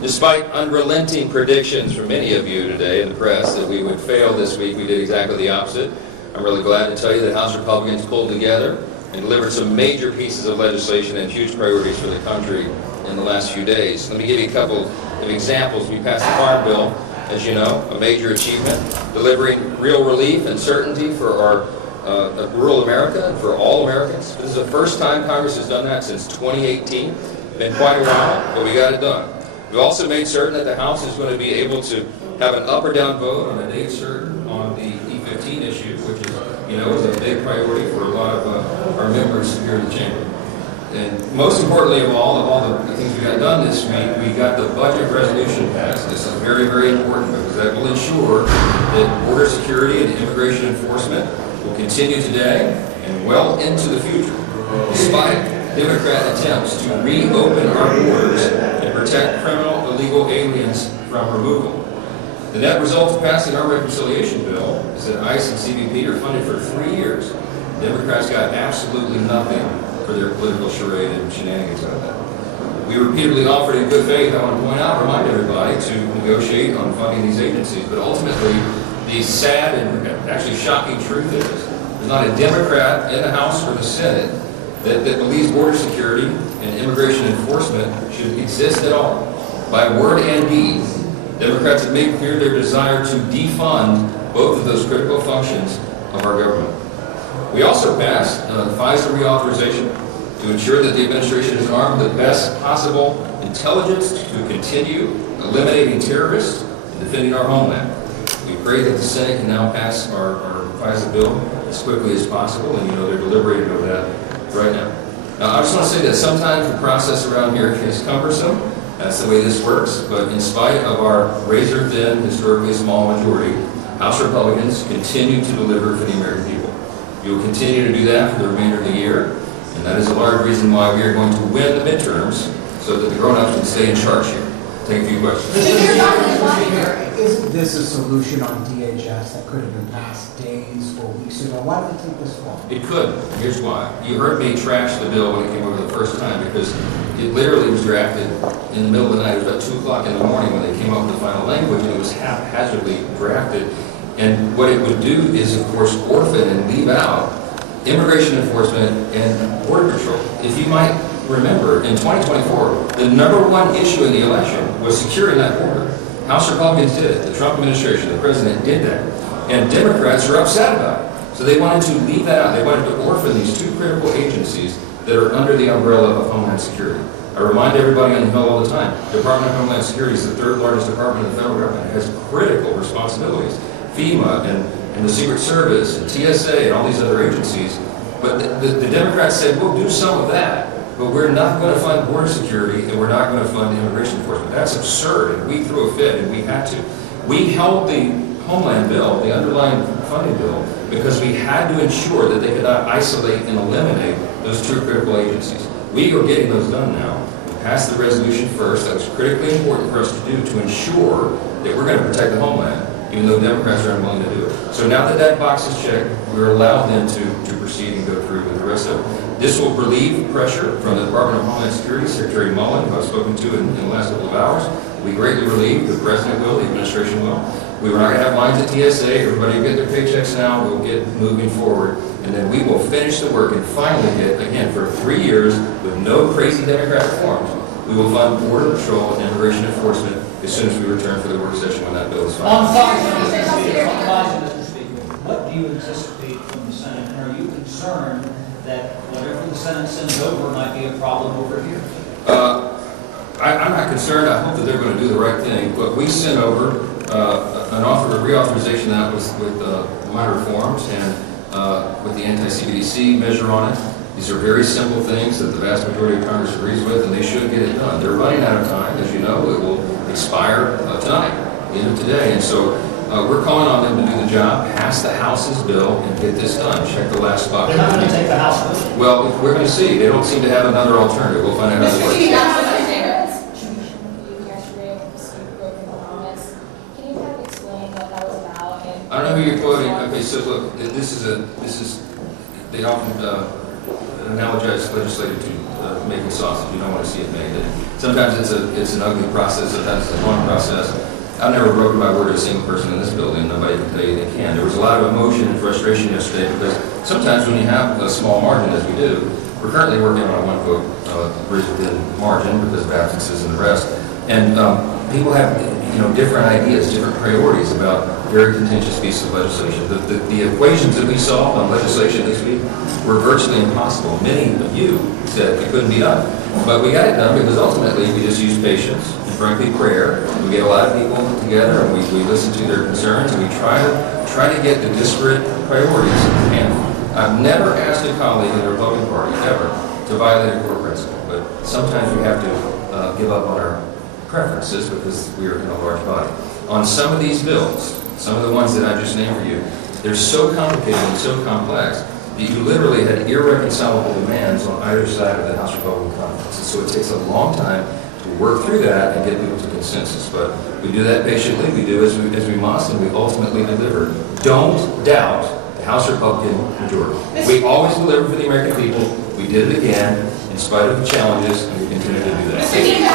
Despite unrelenting predictions from many of you today in the press that we would fail this week, we did exactly the opposite. I'm really glad to tell you that House Republicans pulled together and delivered some major pieces of legislation and huge priorities for the country in the last few days. Let me give you a couple of examples. We passed the Farm Bill, as you know, a major achievement, delivering real relief and certainty for our rural America and for all Americans. This is the first time Congress has done that since 2018. Been quite a while, but we got it done. We also made certain that the House is going to be able to have an up or down vote on a date certain on the E15 issue, which is, is a big priority for a lot of our members here in the chamber. And most importantly of all the things we got done this week, we got the budget resolution passed. This is very, very important because that will ensure that border security and immigration enforcement will continue today and well into the future, despite Democrat attempts to reopen our borders and protect criminal illegal aliens from removal. The net result of passing our reconciliation bill is that ICE and CBP are funded for 3 years. Democrats got absolutely nothing for their political charade and shenanigans out of that. We repeatedly offered in good faith, I want to point out, remind everybody to negotiate on funding these agencies, but ultimately the sad and actually shocking truth is there's not a Democrat in the House or the Senate that believes border security and immigration enforcement should exist at all. By word and deed, Democrats have made clear their desire to defund both of those critical functions of our government. We also passed FISA reauthorization to ensure that the administration is armed with the best possible intelligence to continue eliminating terrorists and defending our homeland. We pray that the Senate can now pass our FISA bill as quickly as possible, and they're deliberating over that right now. Now, I just want to say that sometimes the process around here is cumbersome. That's the way this works. But in spite of our razor-thin, historically small majority, House Republicans continue to deliver for the American people. We will continue to do that for the remainder of the year, and that is a large reason why we are going to win the midterms so that the grown-ups can stay in charge here. Take a few questions. Isn't this a solution on DHS that could have been passed days or weeks ago? Why did it take this long? It could. Here's why. You heard me trash the bill when it came over the first time because it literally was drafted in the middle of the night. It was about 2 o'clock in the morning when they came up with the final language, and it was haphazardly drafted. And what it would do is, of course, orphan and leave out immigration enforcement and border patrol. If you might remember, in 2024, the #1 issue in the election was securing that border. House Republicans did it. The Trump administration, the president did that. And Democrats are upset about it. So they wanted to leave that out. They wanted to orphan these two critical agencies that are under the umbrella of Homeland Security. I remind everybody on the Hill all the time, the Department of Homeland Security is the 3rd largest department of the federal government. It has critical responsibilities. FEMA and the Secret Service and TSA and all these other agencies. But the Democrats said, we'll do some of that, but we're not going to fund border security and we're not going to fund immigration enforcement. That's absurd, and we threw a fit, and we had to. We held the Homeland bill, the underlying funding bill, because we had to ensure that they could not isolate and eliminate those two critical agencies. We are getting those done now. We passed the resolution first. That was critically important for us to do to ensure that we're going to protect the homeland, even though Democrats are unwilling to do it. So now that that box is checked, we're allowed then to proceed and go through with the rest of it. This will relieve pressure from the Department of Homeland Security, Secretary Mullen, who I've spoken to in the last couple of hours. We greatly relieve, the President will, the administration will. We were not going to have lines at TSA. Everybody will get their paychecks now. We'll get moving forward. And then we will finish the work and finally get, again, for 3 years with no crazy Democrat reforms, we will fund Border Patrol and immigration enforcement as soon as we return for the work session when that bill is On finalized. FISA, Mr. Speaker, what do you anticipate from the Senate? And are you concerned that whatever the Senate sends over might be a problem over here? I'm not concerned. I hope that they're going to do the right thing. Look, we sent over an offer of reauthorization that was with minor reforms and with the anti-CBDC measure on it. These are very simple things that the vast majority of Congress agrees with, and they should get it done. They're running out of time. As you know, it will expire tonight, the end of today. And so we're calling on them to do the job, pass the House's bill, and get this done. Check the last box. They're not going to take the House with them. Well, we're going to see. They don't seem to have another alternative. We'll find out how it works. I don't know who you're quoting. Okay, so look, they often analogize legislative to making sausage. You don't want to see it made. Sometimes it's an ugly process. Sometimes it's a long process. I've never broken my word to a single person in this building. Nobody can tell you they can. There was a lot of emotion and frustration yesterday because sometimes when you have a small margin, as we do, we're currently working on a one-vote bridge within margin because of absences and the rest. And people have different ideas, different priorities about very contentious pieces of legislation. The equations that we solved on legislation this week were virtually impossible. Many of you said it couldn't be done. But we got it done because ultimately we just used patience and frankly prayer. We get a lot of people together and we listen to their concerns and we try to get the disparate priorities in hand. I've never asked a colleague in the Republican Party, ever, to violate a core principle. But sometimes we have to give up on our preferences because we are in a large body. On some of these bills, some of the ones that I just named for you, they're so complicated and so complex that you literally had irreconcilable demands on either side of the House Republican conference. And so it takes a long time to work through that and get people to consensus. But we do that patiently, we do as we must, and we ultimately deliver. Don't doubt the House Republican majority. We always deliver for the American people. We did it again, in spite of the challenges, and we continue to do that.